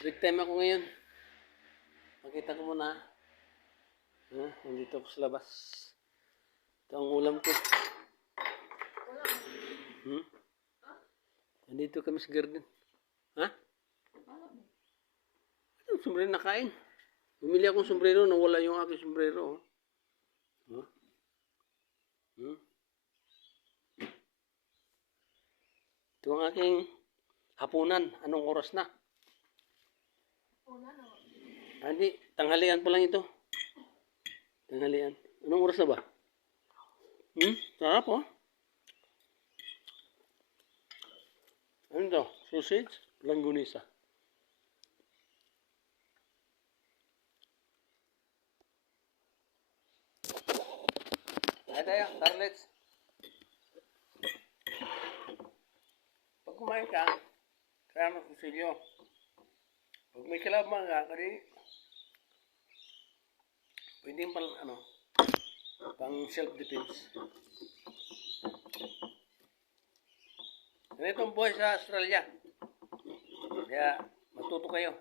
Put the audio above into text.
Break time ako ngayon. Makita ko muna. Nandito ako sa labas. Ito ang ulam ko. Nandito kami sa garden. Ha? Anong sombrero nakain? Bumili akong sombrero, nawala yung aking sombrero. Ito ang aking hapunan. Anong oras na? Hindi, tanghalian pa lang ito. Tanghalian. Anong oras na ba? Sarap oh. Ano ito? Sausage? Langgunisa. Tayo, Carlets. Pag kumain ka, kaya magkusilyo. Pag may kalaban ka, kasi pwedeng pang self-defense. Ganito ang buhay sa Australia. Kaya matuto kayo.